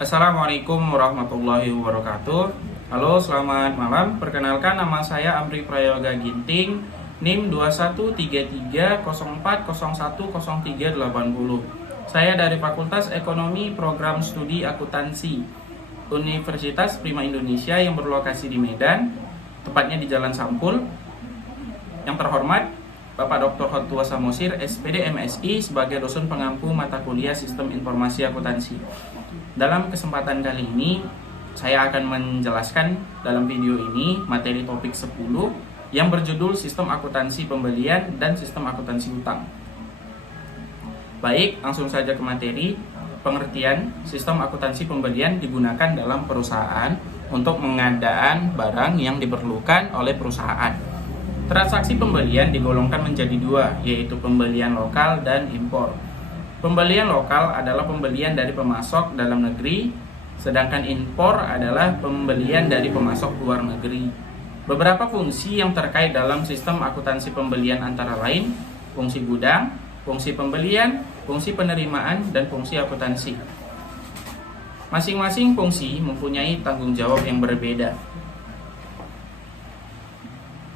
Assalamualaikum warahmatullahi wabarakatuh. Halo, selamat malam. Perkenalkan, nama saya Amri Prayoga Ginting, NIM 213304010380. Saya dari Fakultas Ekonomi Program Studi Akuntansi Universitas Prima Indonesia yang berlokasi di Medan, tepatnya di Jalan Sampul. Yang terhormat Bapak Dr. Hotwa Samosir, SPD MSI, sebagai dosen pengampu mata kuliah Sistem Informasi Akuntansi. Dalam kesempatan kali ini, saya akan menjelaskan dalam video ini materi topik 10 yang berjudul Sistem Akuntansi Pembelian dan Sistem Akuntansi Utang. Baik, langsung saja ke materi. Pengertian sistem akuntansi pembelian digunakan dalam perusahaan untuk pengadaan barang yang diperlukan oleh perusahaan. Transaksi pembelian digolongkan menjadi dua, yaitu pembelian lokal dan impor. Pembelian lokal adalah pembelian dari pemasok dalam negeri, sedangkan impor adalah pembelian dari pemasok luar negeri. Beberapa fungsi yang terkait dalam sistem akuntansi pembelian antara lain fungsi gudang, fungsi pembelian, fungsi penerimaan, dan fungsi akuntansi. Masing-masing fungsi mempunyai tanggung jawab yang berbeda.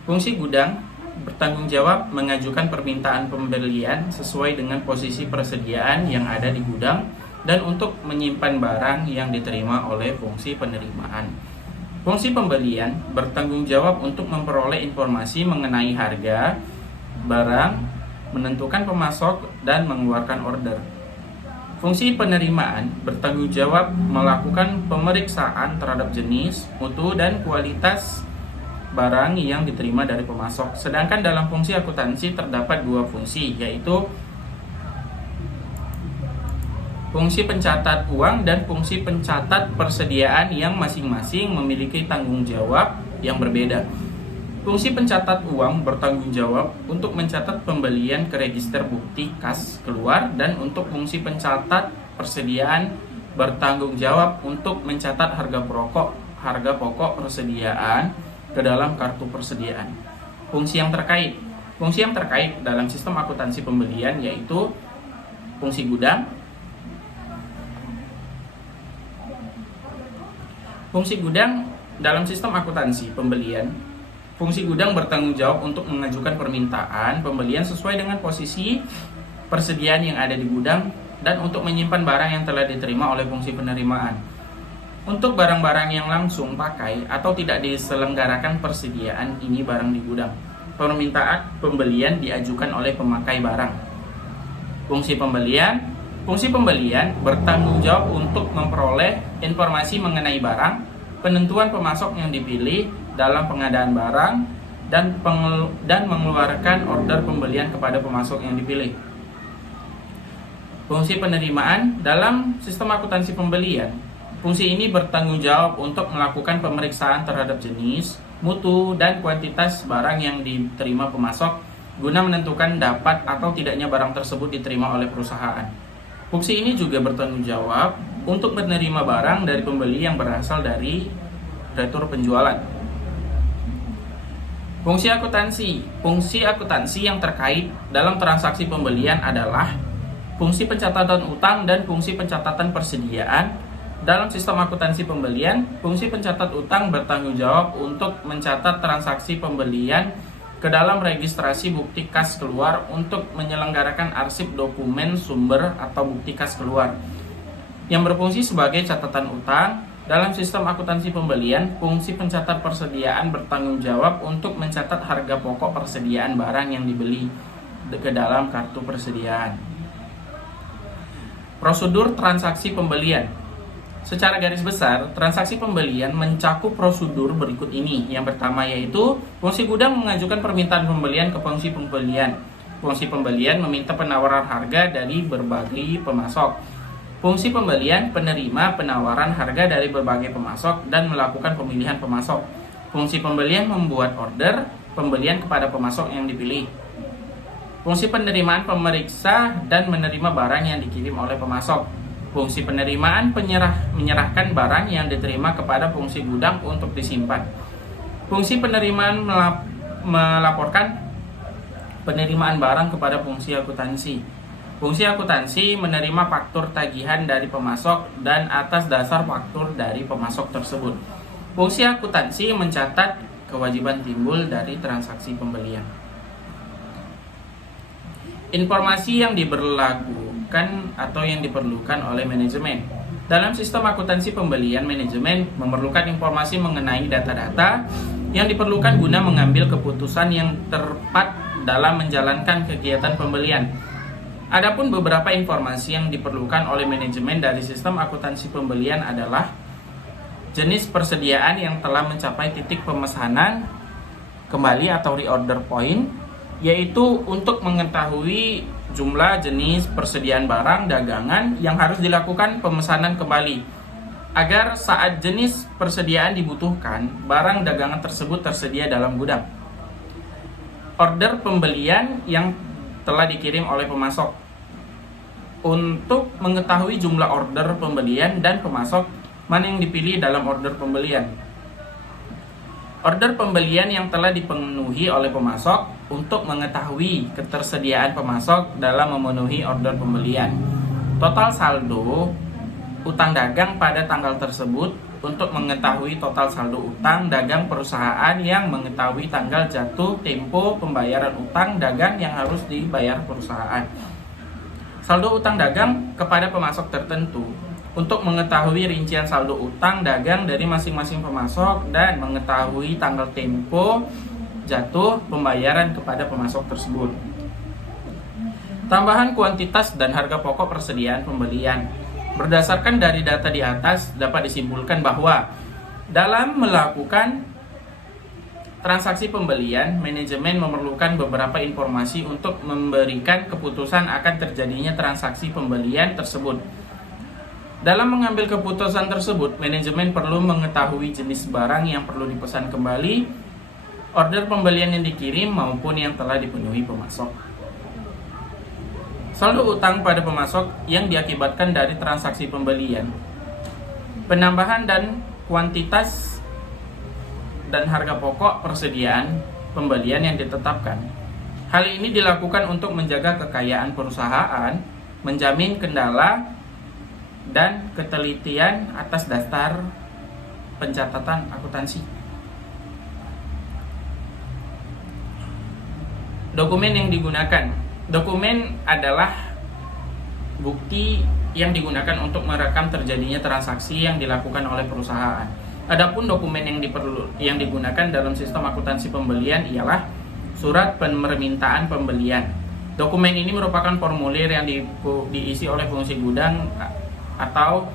Fungsi gudang bertanggung jawab mengajukan permintaan pembelian sesuai dengan posisi persediaan yang ada di gudang dan untuk menyimpan barang yang diterima oleh fungsi penerimaan. Fungsi pembelian bertanggung jawab untuk memperoleh informasi mengenai harga barang, menentukan pemasok, dan mengeluarkan order. Fungsi penerimaan bertanggung jawab melakukan pemeriksaan terhadap jenis, mutu, dan kualitas barang yang diterima dari pemasok. Sedangkan dalam fungsi akuntansi terdapat dua fungsi, yaitu fungsi pencatat uang dan fungsi pencatat persediaan yang masing-masing memiliki tanggung jawab yang berbeda. Fungsi pencatat uang bertanggung jawab untuk mencatat pembelian ke register bukti kas keluar, dan untuk fungsi pencatat persediaan bertanggung jawab untuk mencatat harga pokok persediaan ke dalam kartu persediaan. Fungsi yang terkait dalam sistem akuntansi pembelian yaitu fungsi gudang. Fungsi gudang dalam sistem akuntansi pembelian, fungsi gudang bertanggung jawab untuk mengajukan permintaan pembelian sesuai dengan posisi persediaan yang ada di gudang dan untuk menyimpan barang yang telah diterima oleh fungsi penerimaan. Untuk barang-barang yang langsung pakai atau tidak diselenggarakan persediaan ini barang di gudang, permintaan pembelian diajukan oleh pemakai barang. Fungsi pembelian bertanggung jawab untuk memperoleh informasi mengenai barang, penentuan pemasok yang dipilih dalam pengadaan barang, dan mengeluarkan order pembelian kepada pemasok yang dipilih. Fungsi penerimaan dalam sistem akuntansi pembelian, fungsi ini bertanggung jawab untuk melakukan pemeriksaan terhadap jenis, mutu, dan kuantitas barang yang diterima pemasok guna menentukan dapat atau tidaknya barang tersebut diterima oleh perusahaan. Fungsi ini juga bertanggung jawab untuk menerima barang dari pembeli yang berasal dari retur penjualan. Fungsi akuntansi yang terkait dalam transaksi pembelian adalah fungsi pencatatan utang dan fungsi pencatatan persediaan. Dalam sistem akuntansi pembelian, fungsi pencatat utang bertanggung jawab untuk mencatat transaksi pembelian ke dalam registrasi bukti kas keluar untuk menyelenggarakan arsip dokumen sumber atau bukti kas keluar yang berfungsi sebagai catatan utang. Dalam sistem akuntansi pembelian, fungsi pencatat persediaan bertanggung jawab untuk mencatat harga pokok persediaan barang yang dibeli ke dalam kartu persediaan. Prosedur transaksi pembelian. Secara garis besar, transaksi pembelian mencakup prosedur berikut ini. Yang pertama yaitu fungsi gudang mengajukan permintaan pembelian ke fungsi pembelian. Fungsi pembelian meminta penawaran harga dari berbagai pemasok. Fungsi pembelian penerima penawaran harga dari berbagai pemasok dan melakukan pemilihan pemasok. Fungsi pembelian membuat order pembelian kepada pemasok yang dipilih. Fungsi penerimaan pemeriksa dan menerima barang yang dikirim oleh pemasok. Fungsi penerimaan menyerahkan barang yang diterima kepada fungsi gudang untuk disimpan. Fungsi penerimaan melaporkan penerimaan barang kepada fungsi akuntansi. Fungsi akuntansi menerima faktur tagihan dari pemasok dan atas dasar faktur dari pemasok tersebut. Fungsi akuntansi mencatat kewajiban timbul dari transaksi pembelian. Informasi yang diberlakukan atau yang diperlukan oleh manajemen. Dalam sistem akuntansi pembelian, manajemen memerlukan informasi mengenai data-data yang diperlukan guna mengambil keputusan yang tepat dalam menjalankan kegiatan pembelian. Adapun beberapa informasi yang diperlukan oleh manajemen dari sistem akuntansi pembelian adalah jenis persediaan yang telah mencapai titik pemesanan kembali atau reorder point, yaitu untuk mengetahui jumlah jenis persediaan barang dagangan yang harus dilakukan pemesanan kembali agar saat jenis persediaan dibutuhkan, barang dagangan tersebut tersedia dalam gudang. Order pembelian yang telah dikirim oleh pemasok. Untuk mengetahui jumlah order pembelian dan pemasok mana yang dipilih dalam order pembelian. Order pembelian yang telah dipenuhi oleh pemasok untuk mengetahui ketersediaan pemasok dalam memenuhi order pembelian. Total saldo utang dagang pada tanggal tersebut untuk mengetahui total saldo utang dagang perusahaan yang mengetahui tanggal jatuh tempo pembayaran utang dagang yang harus dibayar perusahaan. Saldo utang dagang kepada pemasok tertentu untuk mengetahui rincian saldo utang dagang dari masing-masing pemasok dan mengetahui tanggal tempo jatuh pembayaran kepada pemasok tersebut. Tambahan kuantitas dan harga pokok persediaan pembelian. Berdasarkan dari data di atas, dapat disimpulkan bahwa dalam melakukan transaksi pembelian, manajemen memerlukan beberapa informasi untuk memberikan keputusan akan terjadinya transaksi pembelian tersebut. Dalam mengambil keputusan tersebut, manajemen perlu mengetahui jenis barang yang perlu dipesan kembali, order pembelian yang dikirim maupun yang telah dipenuhi pemasok. Saldo utang pada pemasok yang diakibatkan dari transaksi pembelian. Penambahan dan kuantitas dan harga pokok persediaan pembelian yang ditetapkan. Hal ini dilakukan untuk menjaga kekayaan perusahaan, menjamin kendala dan ketelitian atas dasar pencatatan akuntansi. Dokumen yang digunakan. Dokumen adalah bukti yang digunakan untuk merekam terjadinya transaksi yang dilakukan oleh perusahaan. Adapun dokumen yang digunakan dalam sistem akuntansi pembelian ialah surat permintaan pembelian. Dokumen ini merupakan formulir yang diisi oleh fungsi gudang atau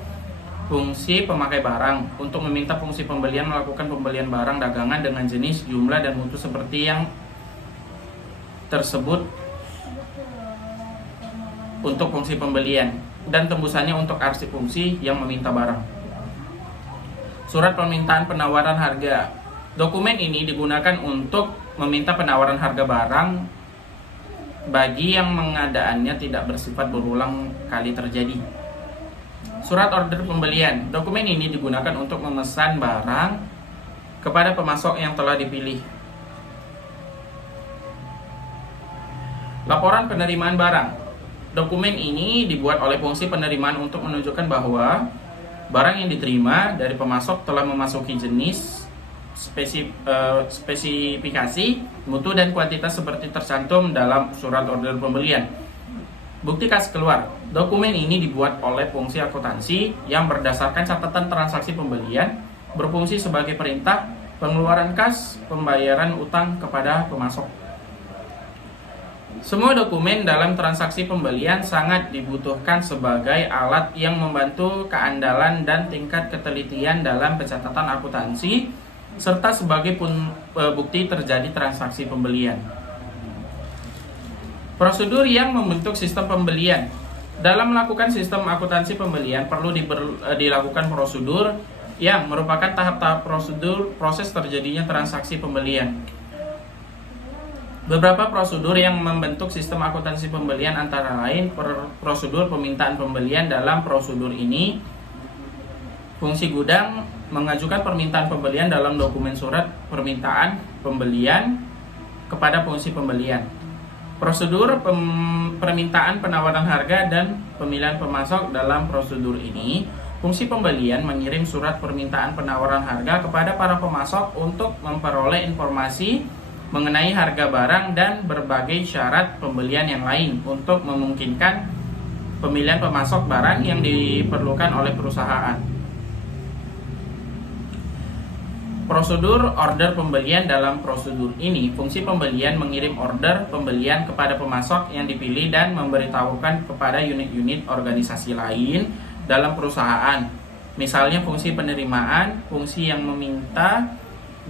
fungsi pemakai barang untuk meminta fungsi pembelian melakukan pembelian barang dagangan dengan jenis, jumlah, dan mutu seperti yang tersebut untuk fungsi pembelian dan tembusannya untuk arsip fungsi yang meminta barang. Surat permintaan penawaran harga. Dokumen ini digunakan untuk meminta penawaran harga barang bagi yang pengadaannya tidak bersifat berulang kali terjadi. Surat order pembelian. Dokumen ini digunakan untuk memesan barang kepada pemasok yang telah dipilih. Laporan penerimaan barang. Dokumen ini dibuat oleh fungsi penerimaan untuk menunjukkan bahwa barang yang diterima dari pemasok telah memasuki jenis, spesifikasi, mutu, dan kuantitas seperti tercantum dalam surat order pembelian. Bukti kas keluar. Dokumen ini dibuat oleh fungsi akuntansi yang berdasarkan catatan transaksi pembelian, berfungsi sebagai perintah pengeluaran kas pembayaran utang kepada pemasok. Semua dokumen dalam transaksi pembelian sangat dibutuhkan sebagai alat yang membantu keandalan dan tingkat ketelitian dalam pencatatan akuntansi serta sebagai bukti terjadi transaksi pembelian. Prosedur yang membentuk sistem pembelian. Dalam melakukan sistem akuntansi pembelian perlu dilakukan prosedur yang merupakan tahap-tahap prosedur proses terjadinya transaksi pembelian. Beberapa prosedur yang membentuk sistem akuntansi pembelian antara lain prosedur permintaan pembelian. Dalam prosedur ini, fungsi gudang mengajukan permintaan pembelian dalam dokumen surat permintaan pembelian kepada fungsi pembelian. Prosedur permintaan penawaran harga dan pemilihan pemasok. Dalam prosedur ini, fungsi pembelian mengirim surat permintaan penawaran harga kepada para pemasok untuk memperoleh informasi mengenai harga barang dan berbagai syarat pembelian yang lain untuk memungkinkan pemilihan pemasok barang yang diperlukan oleh perusahaan. Prosedur order pembelian. Dalam prosedur ini, fungsi pembelian mengirim order pembelian kepada pemasok yang dipilih dan memberitahukan kepada unit-unit organisasi lain dalam perusahaan. Misalnya fungsi penerimaan, fungsi yang meminta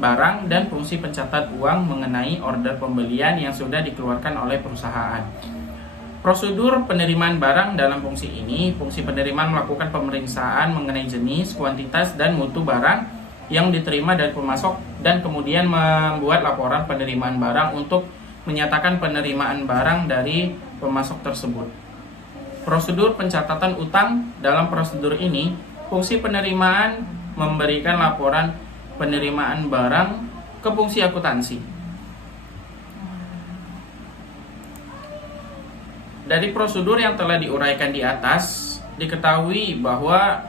barang, dan fungsi pencatat uang mengenai order pembelian yang sudah dikeluarkan oleh perusahaan. Prosedur penerimaan barang. Dalam fungsi ini, fungsi penerimaan melakukan pemeriksaan mengenai jenis, kuantitas, dan mutu barang yang diterima dari pemasok dan kemudian membuat laporan penerimaan barang untuk menyatakan penerimaan barang dari pemasok tersebut. Prosedur pencatatan utang. Dalam prosedur ini, fungsi penerimaan memberikan laporan penerimaan barang ke fungsi akuntansi. Dari prosedur yang telah diuraikan di atas, diketahui bahwa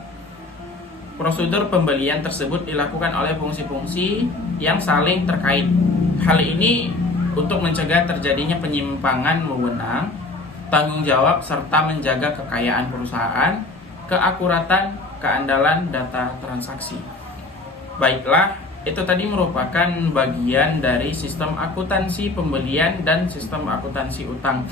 prosedur pembelian tersebut dilakukan oleh fungsi-fungsi yang saling terkait. Hal ini untuk mencegah terjadinya penyimpangan wewenang, tanggung jawab, serta menjaga kekayaan perusahaan, keakuratan, keandalan data transaksi. Baiklah, itu tadi merupakan bagian dari sistem akuntansi pembelian dan sistem akuntansi utang.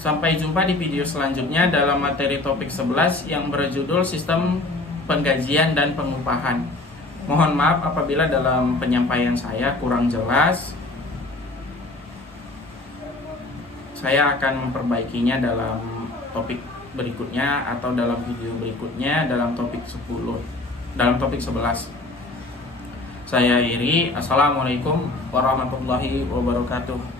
Sampai jumpa di video selanjutnya dalam materi topik 11 yang berjudul Sistem Penggajian dan Pengupahan. Mohon maaf apabila dalam penyampaian saya kurang jelas. Saya akan memperbaikinya dalam topik berikutnya atau dalam video berikutnya dalam topik 11. Saya Iri. Assalamualaikum warahmatullahi wabarakatuh.